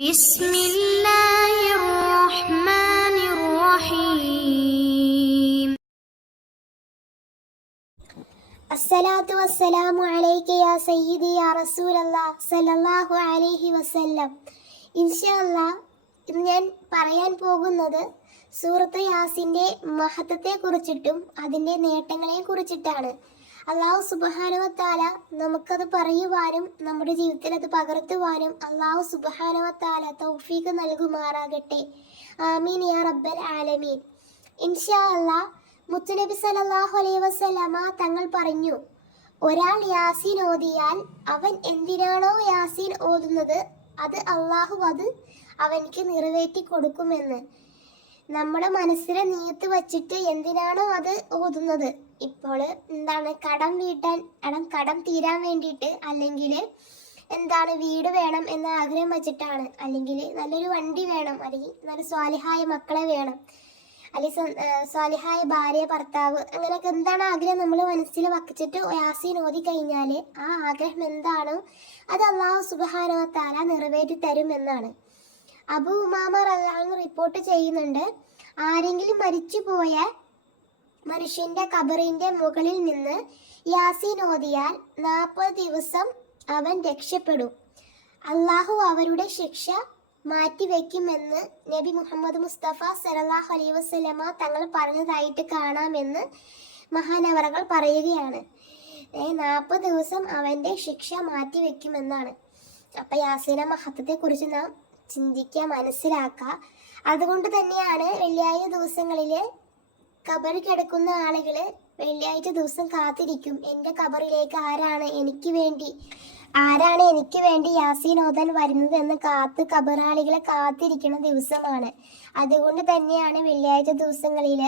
بسم الله الرحمن الرحيم الصلاة والسلام عليك يا سيدي يا رسول الله സല്ലല്ലാഹു അലൈഹി വസല്ലം. ഇൻഷാ അല്ലാഹ് ഇന്ന് ഞാൻ പറയാൻ പോകുന്നത് സൂറത്ത് യാസിൻ്റെ മഹത്വത്തെക്കുറിച്ചിട്ടും അതിൻ്റെ നേട്ടങ്ങളെ കുറിച്ചിട്ടാണ്. അള്ളാഹു സുബ്ഹാനഹു വ തആല നമുക്കത് പറയുവാനും നമ്മുടെ ജീവിതത്തിൽ അത് പകർത്തുവാനും അള്ളാഹു സുബ്ഹാനഹു വ തആല തൗഫീഖ് നൽകുമാറാകട്ടെ. ആമീൻ യാ റബ്ബൽ ആലമീൻ. ഇൻഷാ അല്ലാഹ് മുത്തുനബി സല്ലല്ലാഹു അലൈഹി വസല്ലമ തങ്ങൾ പറഞ്ഞു, ഒരാൾ യാസീൻ ഓതിയാൽ അവൻ എന്തിനാണോ യാസീൻ ഓതുന്നത് അത് അള്ളാഹു അവനിക്ക് നിറവേറ്റി കൊടുക്കുമെന്ന്. നമ്മുടെ മനസ്സിലെ നീയത്ത് വച്ചിട്ട് എന്തിനാണോ അത് ഓതുന്നത്, ഇപ്പോൾ കടം തീരാൻ വേണ്ടിയിട്ട്, അല്ലെങ്കിൽ വീട് വേണം എന്ന ആഗ്രഹം വെച്ചിട്ടാണ്, അല്ലെങ്കിൽ നല്ലൊരു വണ്ടി വേണം, അല്ലെങ്കിൽ നല്ല സ്വാലിഹായ മക്കളെ വേണം, അല്ലെങ്കിൽ സ്വാലിഹായ ഭാര്യ ഭർത്താവ്, അങ്ങനെയൊക്കെ എന്താണ് ആഗ്രഹം നമ്മൾ മനസ്സിൽ വച്ചിട്ട് യാസീൻ ഓതി കഴിഞ്ഞാൽ ആ ആഗ്രഹം എന്താണോ അത് അല്ലാഹു സുബ്ഹാനഹു വ തആല നിറവേറ്റി തരുമെന്നാണ്. അബൂ ഉമാമ റളിയല്ലാഹു റിപ്പോർട്ട് ചെയ്യുന്നുണ്ട്, ആരെങ്കിലും മരിച്ചുപോയ മനുഷ്യന്റെ ഖബറിന്റെ മുകളിൽ നിന്ന് യാസീൻ ഓതിയാൽ 40 ദിവസം അവൻ രക്ഷപ്പെടും. അള്ളാഹു അവരുടെ ശിക്ഷ മാറ്റിവെക്കുമെന്ന് നബി മുഹമ്മദ് മുസ്തഫ സല്ലല്ലാഹു അലൈഹി വസല്ലമ തങ്ങൾ പറഞ്ഞതായിട്ട് കാണാമെന്ന് മഹാനവറുകൾ പറയുകയാണ്. 40 ദിവസം അവന്റെ ശിക്ഷ മാറ്റിവെക്കുമെന്നാണ്. അപ്പം യാസീന മഹത്വത്തെക്കുറിച്ച് നാം ചിന്തിക്കുക, മനസ്സിലാക്കുക. അതുകൊണ്ട് തന്നെയാണ് വെള്ളിയാഴ്ച ദിവസങ്ങളിൽ ഖബറിൽ കിടക്കുന്ന ആളുകൾ വെള്ളിയാഴ്ച ദിവസം കാത്തിരിക്കും, എൻ്റെ ഖബറിലേക്ക് ആരാണ് എനിക്ക് വേണ്ടി യാസീൻ ഓതാൻ വരുന്നത് എന്ന് ഖബറാളികളെ കാത്തിരിക്കുന്ന ദിവസമാണ്. അതുകൊണ്ട് തന്നെയാണ് വെള്ളിയാഴ്ച ദിവസങ്ങളിൽ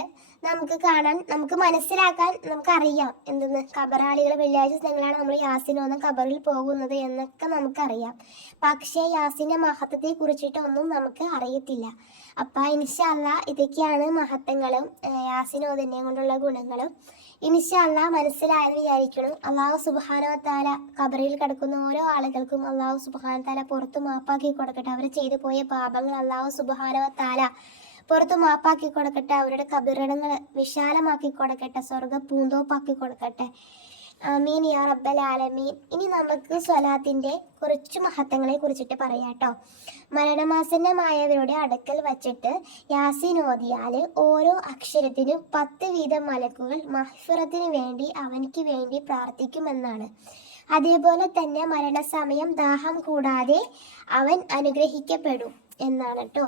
നമുക്ക് മനസ്സിലാക്കാൻ നമുക്കറിയാം എന്തെന്ന്, ഖബറാളികൾ വെള്ളിയാഴ്ച ദിവസങ്ങളാണ് നമ്മൾ യാസീൻ ഓതാൻ ഖബറിൽ പോകുന്നത് എന്നൊക്കെ നമുക്കറിയാം. പക്ഷേ യാസീൻ്റെ മഹത്വത്തെ കുറിച്ചിട്ട് ഒന്നും നമുക്ക് അറിയത്തില്ല. അപ്പം ഇൻഷാ അല്ലാഹ് ഇതൊക്കെയാണ് മഹത്വങ്ങളും യാസീൻ ഓതുന്നതിനെ കൊണ്ടുള്ള ഗുണങ്ങളും. ഇൻഷാ അല്ലാഹ് മനസ്സിലായെന്ന് വിചാരിക്കണം. അള്ളാഹു സുബ്ഹാനഹു വ തആല ഖബറിൽ കിടക്കുന്ന ഓരോ ആളുകൾക്കും അള്ളാഹു സുബ്ഹാനഹു വ തആല പുറത്ത് മാപ്പാക്കി കൊടുക്കട്ടെ. അവർ ചെയ്തു പോയ പാപങ്ങൾ അള്ളാഹു സുബ്ഹാനഹു വ തആല പുറത്ത് മാപ്പാക്കി കൊടുക്കട്ടെ. അവരുടെ ഖബറിടങ്ങൾ വിശാലമാക്കി കൊടുക്കട്ടെ, സ്വർഗ്ഗ പൂന്തോപ്പാക്കി കൊടുക്കട്ടെ. ആമീൻ യാ റബ്ബൽ ആലമീൻ. ഇനി നമുക്ക് സ്വലാത്തിൻ്റെ കുറച്ച് മഹത്വങ്ങളെ കുറിച്ചിട്ട് പറയാട്ടോ. മരണമാസന്നമായവരുടെ അടുക്കൽ വച്ചിട്ട് യാസീൻ ഓതിയാൽ ഓരോ അക്ഷരത്തിനും 10 വീതം മലക്കുകൾ മഗ്ഫിറത്തിന് വേണ്ടി അവനിക്ക് വേണ്ടി പ്രാർത്ഥിക്കുമെന്നാണ്. അതേപോലെ തന്നെ മരണസമയം ദാഹം കൂടാതെ അവൻ അനുഗ്രഹിക്കപ്പെടും എന്നാണ് കേട്ടോ.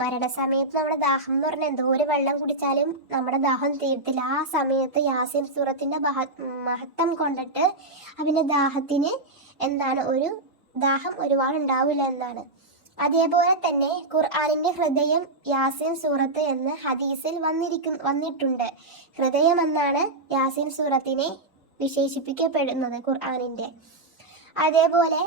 മരണസമയത്ത് നമ്മുടെ ദാഹം എന്ന് പറഞ്ഞാൽ എന്തോരം വെള്ളം കുടിച്ചാലും നമ്മുടെ ദാഹം തീരത്തില്ല. ആ സമയത്ത് യാസീൻ സൂറത്തിൻ്റെ മഹത്വം കൊണ്ടിട്ട് അവൻ്റെ ദാഹത്തിന് ഒരു ദാഹം ഒരുപാട് ഉണ്ടാവില്ല എന്നാണ്. അതേപോലെ തന്നെ ഖുർആനിൻ്റെ ഹൃദയം യാസീൻ സൂറത്ത് എന്ന് ഹദീസിൽ വന്നിട്ടുണ്ട്. ഹൃദയം എന്നാണ് യാസീൻ സൂറത്തിനെ വിശേഷിപ്പിക്കപ്പെടുന്നത് ഖുർആനിൻ്റെ. അതേപോലെ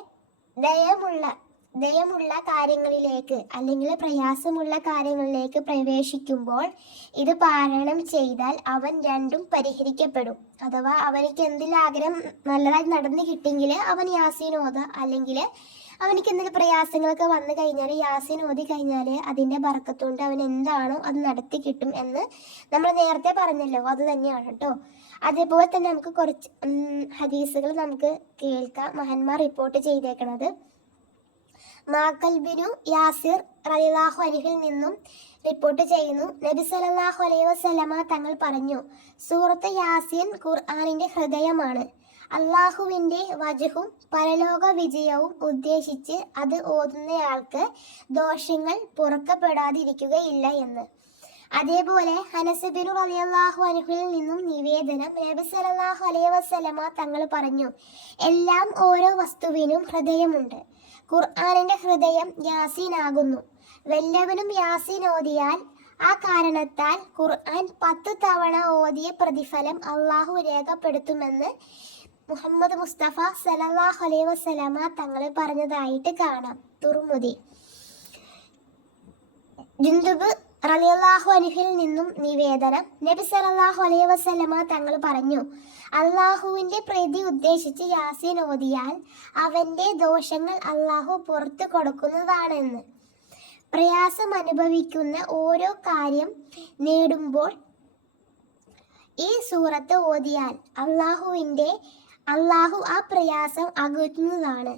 ദയമുള്ള കാര്യങ്ങളിലേക്ക് അല്ലെങ്കിൽ പ്രയാസമുള്ള കാര്യങ്ങളിലേക്ക് പ്രവേശിക്കുമ്പോൾ ഇത് പാരായണം ചെയ്താൽ അവൻ രണ്ടും പരിഹരിക്കപ്പെടും. അഥവാ അവനിക്ക് എന്തെങ്കിലും ആഗ്രഹം നല്ലതായി നടന്നു കിട്ടിയെങ്കിൽ അവൻ യാസീൻ ഓത, അല്ലെങ്കിൽ അവനിക്ക് എന്തെങ്കിലും പ്രയാസങ്ങളൊക്കെ വന്നു കഴിഞ്ഞാൽ യാസീൻ ഓതി കഴിഞ്ഞാൽ അതിൻ്റെ ബർക്കത്തുകൊണ്ട് അവൻ എന്താണോ അത് നടത്തി കിട്ടും എന്ന് നമ്മൾ നേരത്തെ പറഞ്ഞല്ലോ, അത് തന്നെയാണ് കേട്ടോ. അതേപോലെ തന്നെ നമുക്ക് കുറച്ച് ഹദീസുകൾ നമുക്ക് കേൾക്കാം. മഹാന്മാർ റിപ്പോർട്ട് ചെയ്തേക്കുന്നത് മാക്കൽ ബിനു യാസിർ റളിയല്ലാഹു അൻഹുവിൽ നിന്നും റിപ്പോർട്ട് ചെയ്യുന്നു, നബി സല്ലല്ലാഹു അലൈഹി വസല്ലമ തങ്ങൾ പറഞ്ഞു, സൂറത്ത് യാസീൻ ഖുർആനിൻ്റെ ഹൃദയമാണ്. അള്ളാഹുവിൻ്റെ വജഹും പരലോക വിജയവും ഉദ്ദേശിച്ച് അത് ഓതുന്നയാൾക്ക് ദോഷങ്ങൾ പൊറുക്കപ്പെടാതിരിക്കുകയില്ല എന്ന്. അതേപോലെ അനസ് ബിൻ റളിയല്ലാഹു അൻഹുവിൽ നിന്നും നിവേദനം, നബി സല്ലല്ലാഹു അലൈഹി വസല്ലമ തങ്ങൾ പറഞ്ഞു, എല്ലാം ഓരോ വസ്തുവിനും ഹൃദയമുണ്ട്. ഖുർആനിൻ്റെ ഹൃദയം യാസീൻ ആകുന്നു. വല്ലവനും യാസീൻ ഓതിയാൽ ആ കാരണത്താൽ ഖുർആൻ 10 തവണ ഓതിയ പ്രതിഫലം അള്ളാഹു രേഖപ്പെടുത്തുമെന്ന് മുഹമ്മദ് മുസ്തഫ സല്ലല്ലാഹു അലൈഹി വസല്ലമ തങ്ങൾ പറഞ്ഞതായിട്ട് കാണാം. തുർമുദി. ജുന്ദുബ് റളിയല്ലാഹു അൻഹുവിൽ നിന്നും നിവേദനം, നബി സല്ലല്ലാഹു അലൈഹി വസല്ലമ തങ്ങൾ പറഞ്ഞു, അള്ളാഹുവിൻ്റെ പ്രീതി ഉദ്ദേശിച്ച് യാസീൻ ഓതിയാൽ അവൻ്റെ ദോഷങ്ങൾ അള്ളാഹു പുറത്തു കൊടുക്കുന്നതാണെന്ന്. പ്രയാസം അനുഭവിക്കുന്ന ഓരോ കാര്യം നേടുമ്പോൾ ഈ സൂറത്ത് ഓതിയാൽ അള്ളാഹു ആ പ്രയാസം അകറ്റുന്നതാണ്.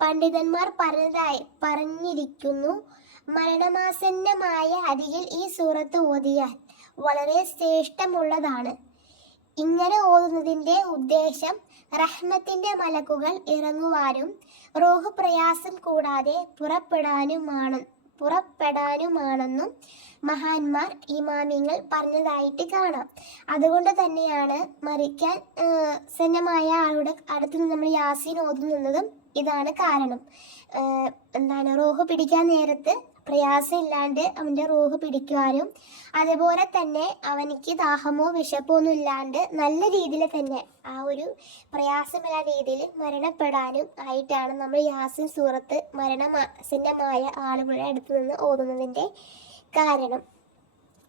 പണ്ഡിതന്മാർ പറഞ്ഞിരിക്കുന്നു, മരണമാസന്നമായ അരികിൽ ഈ സൂറത്ത് ഓതിയാൽ വളരെ ശ്രേഷ്ഠമുള്ളതാണ്. ഇങ്ങനെ ഓതുന്നതിൻ്റെ ഉദ്ദേശം റഹ്മത്തിൻ്റെ മലക്കുകൾ ഇറങ്ങുവാനും റൂഹ് പ്രയാസം കൂടാതെ പുറപ്പെടാനുമാണെന്നും മഹാന്മാർ ഇമാമിങ്ങൾ പറഞ്ഞതായിട്ട് കാണാം. അതുകൊണ്ട് തന്നെയാണ് മരിക്കാൻ സന്നമായ ആളുടെ അടുത്ത് നിന്ന് നമ്മൾ യാസീൻ ഓതുന്നതും ഇതാണ് കാരണം. റൂഹ് പിടിക്കാൻ നേരത്ത് പ്രയാസം ഇല്ലാണ്ട് അവൻ്റെ റൂഹ് പിടിക്കുവാനും അതുപോലെ തന്നെ അവനിക്ക് ദാഹമോ വിശപ്പോ ഒന്നും ഇല്ലാണ്ട് നല്ല രീതിയിൽ തന്നെ ആ ഒരു പ്രയാസമില്ലാ രീതിയിൽ മരണപ്പെടാനും ആയിട്ടാണ് നമ്മൾ യാസീൻ സൂറത്ത് മരണമാസന്നമായ ആളുകളുടെ അടുത്ത് നിന്ന് ഓതുന്നതിൻ്റെ കാരണം.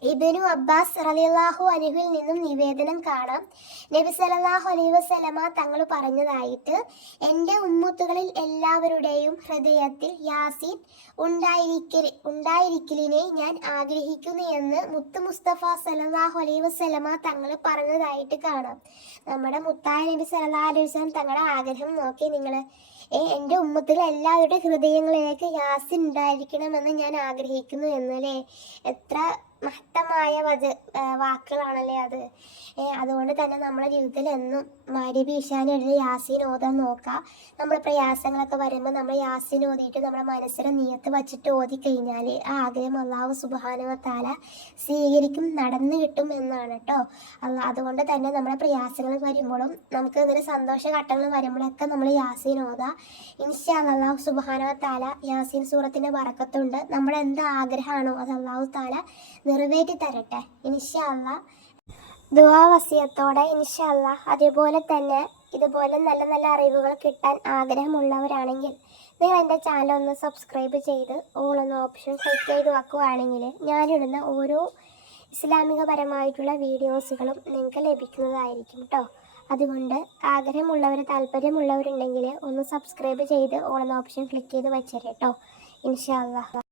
ഇബ്നു അബ്ബാസ് റളിയല്ലാഹു അൻഹുവിൽ നിന്നും നിവേദനം കാണാം, നബി സല്ലല്ലാഹു അലൈഹി വസല്ലമ തങ്ങൾ പറഞ്ഞതായിട്ട്, എൻ്റെ ഉമ്മത്തുകളിൽ എല്ലാവരുടെയും ഹൃദയത്തിൽ യാസീൻ ഉണ്ടായിരിക്കലിനെ ഞാൻ ആഗ്രഹിക്കുന്നു എന്ന് മുത്ത് മുസ്തഫ സല്ലല്ലാഹു അലൈഹി വസല്ലമ തങ്ങൾ പറഞ്ഞതായിട്ട് കാണാം. നമ്മുടെ മുത്തായ നബി സല്ലല്ലാഹു അലൈഹി വസല്ലം തങ്ങളുടെ ആഗ്രഹം നോക്കി നിങ്ങൾ, എൻ്റെ ഉമ്മത്തിൽ എല്ലാവരുടെ ഹൃദയങ്ങളിലേക്ക് യാസീൻ ഉണ്ടായിരിക്കണമെന്ന് ഞാൻ ആഗ്രഹിക്കുന്നു എന്നല്ലേ. എത്ര മഹത്തമായ വാക്കുകളാണല്ലേ അത്. അതുകൊണ്ട് തന്നെ നമ്മുടെ ജീവിതത്തിൽ എന്നും മഗ്‌രിബ് ഇശാനിടയിൽ യാസീൻ ഓതാൻ നോക്കുക. നമ്മൾ പ്രയാസങ്ങളൊക്കെ വരുമ്പോൾ നമ്മൾ യാസീൻ ഓതിയിട്ട് നമ്മുടെ മനസ്സിനെ നിയത്ത് വച്ചിട്ട് ഓതിക്കഴിഞ്ഞാൽ ആ ആഗ്രഹം അല്ലാഹു സുബ്ഹാനഹു വ തആല സ്വീകരിക്കും, നടന്നു കിട്ടും എന്നാണ് കേട്ടോ. അതുകൊണ്ട് തന്നെ നമ്മുടെ പ്രയാസങ്ങൾ വരുമ്പോഴും നമുക്ക് ഇതിന് സന്തോഷഘട്ടങ്ങൾ വരുമ്പോഴൊക്കെ നമ്മൾ യാസീൻ ഓതുക. ഇൻഷാ അല്ലാഹു സുബ്ഹാനഹു വ തആല യാസീൻ സൂറത്തിൻ്റെ ബറക്കത്തുണ്ട് നമ്മുടെ എന്ത് ആഗ്രഹമാണോ അത് അല്ലാഹു തആല നിറവേറ്റി തരട്ടെ ഇൻഷാ അല്ലാഹ്. ദുആ വസിയത്തോടെ ഇൻഷാ അല്ലാഹ്. അതുപോലെ തന്നെ ഇതുപോലെ നല്ല നല്ല അറിവുകൾ കിട്ടാൻ ആഗ്രഹമുള്ളവരാണെങ്കിൽ നിങ്ങൾ എൻ്റെ ചാനൽ ഒന്ന് സബ്സ്ക്രൈബ് ചെയ്ത് ഓൾ എന്ന ഓപ്ഷൻ ക്ലിക്ക് ചെയ്ത് വെക്കുകയാണെങ്കിൽ ഞാനിടുന്ന ഓരോ ഇസ്ലാമികപരമായിട്ടുള്ള വീഡിയോസുകളും നിങ്ങൾക്ക് ലഭിക്കുന്നതായിരിക്കും കേട്ടോ. അതുകൊണ്ട് താല്പര്യമുള്ളവരുണ്ടെങ്കിൽ ഒന്ന് സബ്സ്ക്രൈബ് ചെയ്ത് ഓൾ എന്ന ഓപ്ഷൻ ക്ലിക്ക് ചെയ്ത് വെച്ചേരെ കേട്ടോ ഇൻഷാ അല്ലാഹ്.